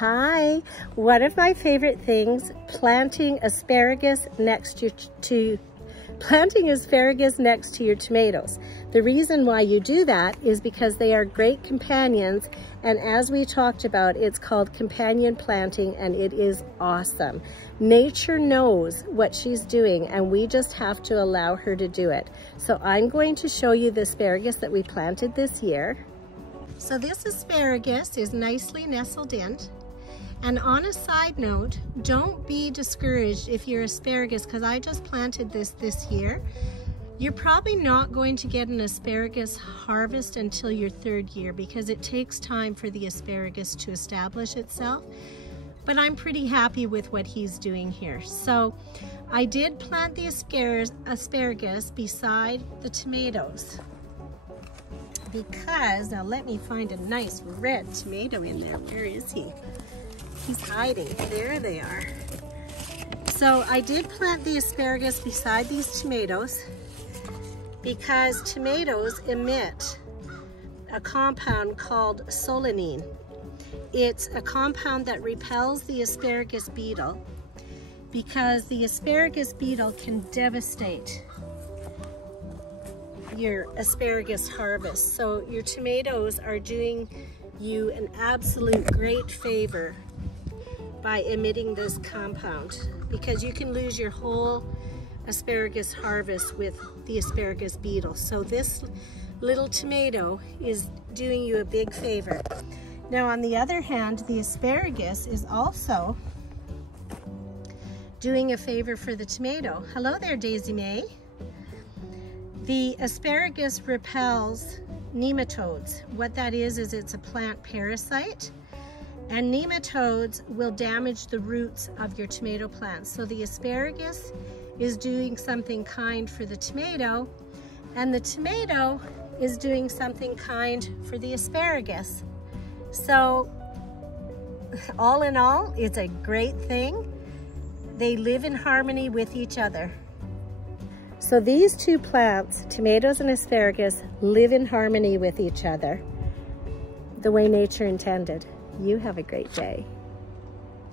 Hi, one of my favorite things, planting asparagus next to your tomatoes. The reason why you do that is because they are great companions, and as we talked about, it's called companion planting, and it is awesome. Nature knows what she's doing, and we just have to allow her to do it. So I'm going to show you the asparagus that we planted this year. So this asparagus is nicely nestled in. And on a side note, don't be discouraged if your asparagus, because I just planted this year, you're probably not going to get an asparagus harvest until your third year because it takes time for the asparagus to establish itself. But I'm pretty happy with what he's doing here. So I did plant the asparagus beside the tomatoes because, now let me find a nice red tomato in there. Where is he? He's hiding. There they are. So I did plant the asparagus beside these tomatoes because tomatoes emit a compound called solanine. It's a compound that repels the asparagus beetle because the asparagus beetle can devastate your asparagus harvest. So your tomatoes are doing you an absolute great favor by emitting this compound, because you can lose your whole asparagus harvest with the asparagus beetle. So this little tomato is doing you a big favor. Now on the other hand, the asparagus is also doing a favor for the tomato. Hello there, Daisy May. The asparagus repels nematodes. What that is it's a plant parasite. And nematodes will damage the roots of your tomato plants. So the asparagus is doing something kind for the tomato, and the tomato is doing something kind for the asparagus. So all in all, it's a great thing. They live in harmony with each other. So these two plants, tomatoes and asparagus, live in harmony with each other the way nature intended. You have a great day.